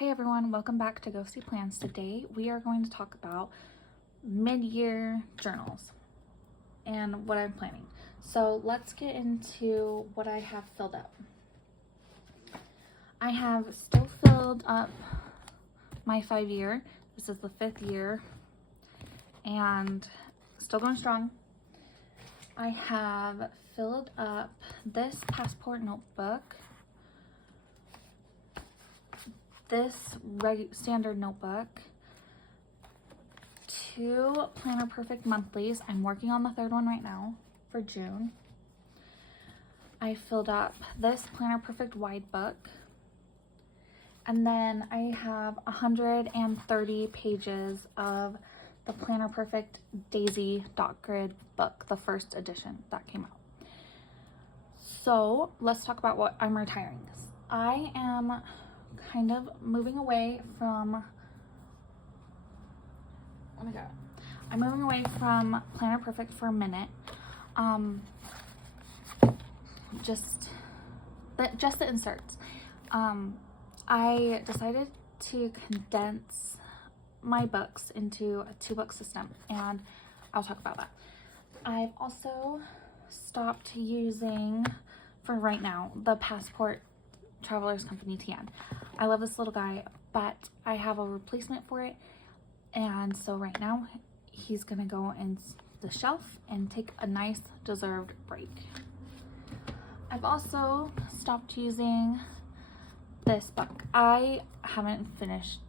Hey everyone, welcome back to Ghosty Plans. Today we are going to talk about mid-year journals and what I'm planning. So let's get into what I have filled up. I have still filled up my 5-year. This is the 5th year and still going strong. I have filled up this passport notebook, this standard notebook, 2 Planner Perfect monthlies. I'm working on the 3rd one right now for June. I filled up this Planner Perfect wide book, and then I have 130 pages of the Planner Perfect Daisy dot grid book, the 1st edition that came out. So let's talk about what I'm retiring. I am kind of moving away from, I'm moving away from Planner Perfect for a minute. Just the inserts. I decided to condense my books into a 2-book system, and I'll talk about that. I've also stopped using, for right now, the Passport Travelers Company TN. I love this little guy, but I have a replacement for it, and so right now he's gonna go in the shelf and take a nice deserved break. I've also stopped using this book. I haven't finished.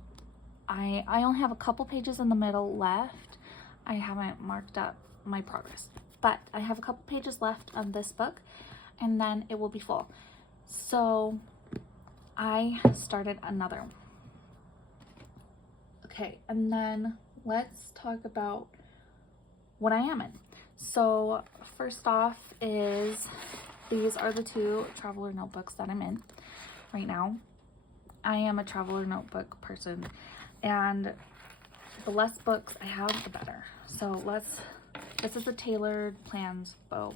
I only have a couple pages in the middle left. I haven't marked up my progress, but I have a couple pages left of this book and then it will be full. So I started another one. Okay, and then let's talk about what I am in. So first off is, these are the 2 traveler notebooks that I'm in right now. I am a traveler notebook person, and the less books I have, the better. So this is a tailored plans bow.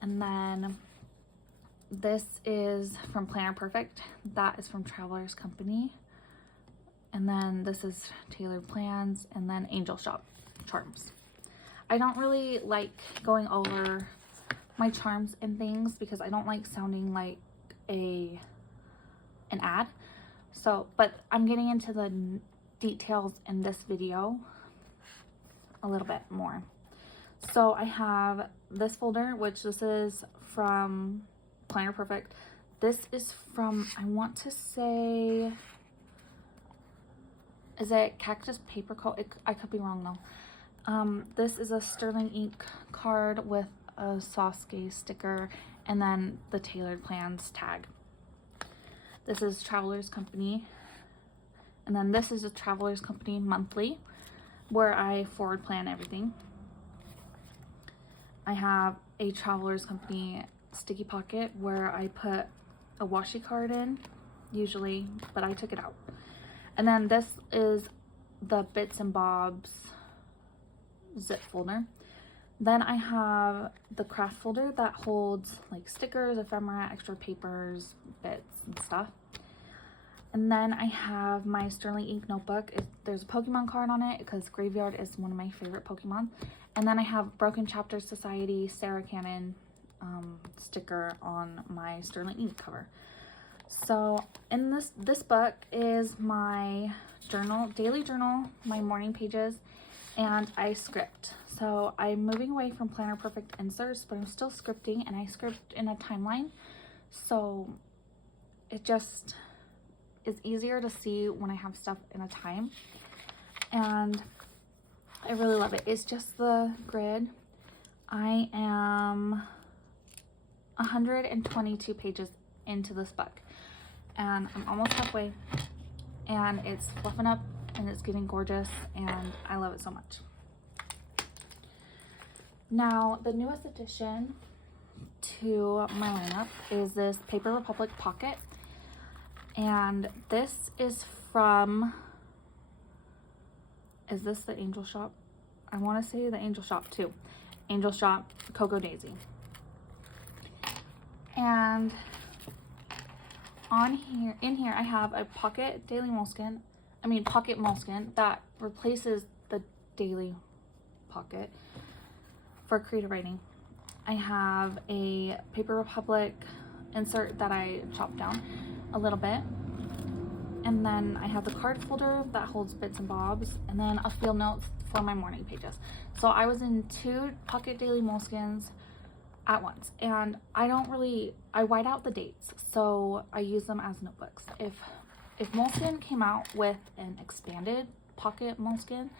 And then this is from Planner Perfect. That is from Travelers Company. And then this is Tailored Plans, and then Angel Shop charms. I don't really like going over my charms and things because I don't like sounding like an ad. So, but I'm getting into the details in this video a little bit more. So I have this folder, which this is from Planner Perfect. This is from, I want to say, is it Cactus Paper Co? I could be wrong though. This is a sterling ink card with a Sasuke sticker and then the Tailored Plans tag. This is Travelers Company, and then this is a Travelers Company monthly where I forward plan everything. I have a Travelers Company sticky pocket where I put a washi card in usually, but I took it out. And then this is the Bits and Bobs zip folder. Then I have the craft folder that holds like stickers, ephemera, extra papers, bits and stuff. And then I have my sterling ink notebook. There's a Pokemon card on it because Graveyard is one of my favorite Pokemon. And then I have Broken Chapter Society Sarah Cannon sticker on my sterling ink cover. So in this book is my journal, daily journal, my morning pages, and I script. So I'm moving away from Planner Perfect inserts, but I'm still scripting, and I script in a timeline. So it just is easier to see when I have stuff in a time. And I really love it. It's just the grid. I am 122 pages into this book, and I'm almost halfway, and it's fluffing up and it's getting gorgeous, and I love it so much. Now, the newest addition to my lineup is this Paper Republic Pocket, and this is from, is this the Angel Shop? I want to say the Angel Shop too. Angel Shop Cocoa Daisy. And in here I have a pocket moleskin that replaces the daily pocket for creative writing. I have a Paper Republic insert that I chopped down a little bit. And then I have the card folder that holds bits and bobs, and then a field notes for my morning pages. So I was in 2 pocket daily moleskins at once, and I white out the dates, so I use them as notebooks. If Moleskine came out with an expanded pocket moleskin,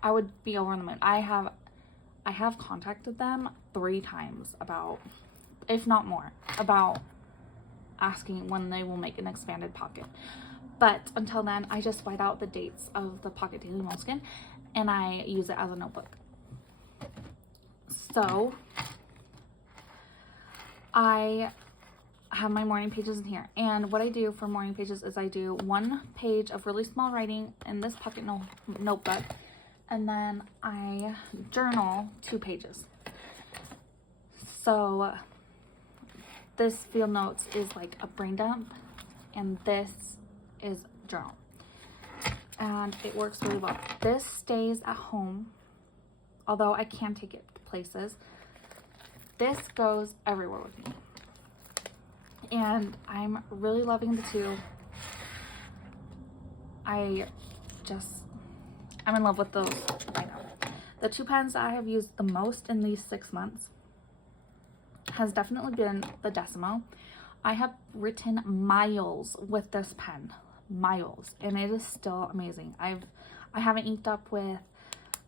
I would be over the moon. I have contacted them 3 times about, if not more, about asking when they will make an expanded pocket. But until then, I just white out the dates of the pocket daily moleskin and I use it as a notebook. So I have my morning pages in here, and what I do for morning pages is I do 1 page of really small writing in this pocket notebook, and then I journal 2 pages. So this field notes is like a brain dump, and this is journal, and it works really well. This stays at home, although I can take it to places. This goes everywhere with me, and I'm really loving the 2. I'm in love with those right now. The 2 pens that I have used the most in these 6 months has definitely been the Decimo. I have written miles with this pen, miles, and it is still amazing. I haven't inked up with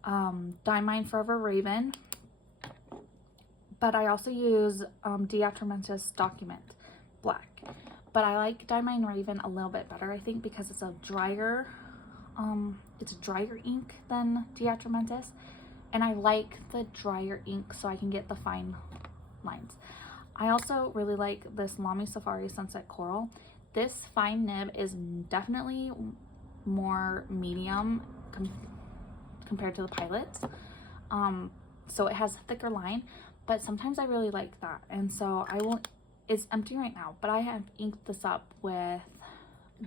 Diamine Forever Raven, but I also use Diatramentis Document Black. But I like Diamine Raven a little bit better, I think, because it's a drier ink than Diatramentis, and I like the drier ink so I can get the fine lines. I also really like this Lamy Safari Sunset Coral. This fine nib is definitely more medium compared to the Pilots. So it has a thicker line, but sometimes I really like that. And so it's empty right now, but I have inked this up with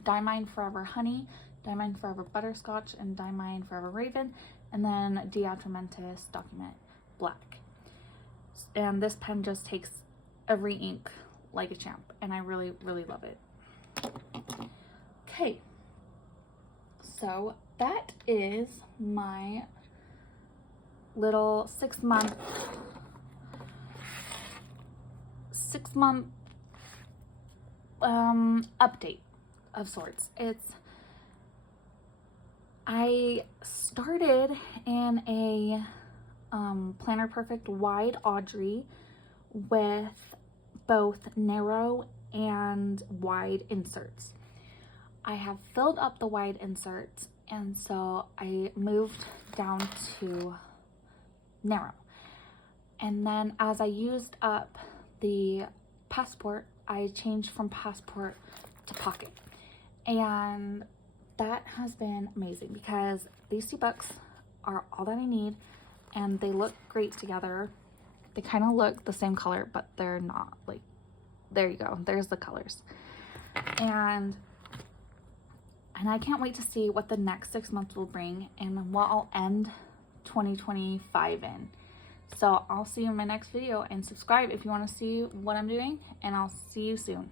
Diamine Forever Honey, Diamine Forever Butterscotch, and Diamine Forever Raven, and then Diatramentis Document Black. And this pen just takes every ink like a champ, and I really, really love it. Okay, so that is my little 6 month update of sorts. I started in a Planner Perfect wide Audrey with both narrow and wide inserts. I have filled up the wide inserts, and so I moved down to narrow. And then as I used up the Passport, I changed from Passport to Pocket. And that has been amazing because these 2 books are all that I need, and they look great together. They kind of look the same color, but they're not. Like, there you go. There's the colors. And I can't wait to see what the next 6 months will bring and what I'll end 2025 in. So I'll see you in my next video, and subscribe if you want to see what I'm doing, and I'll see you soon.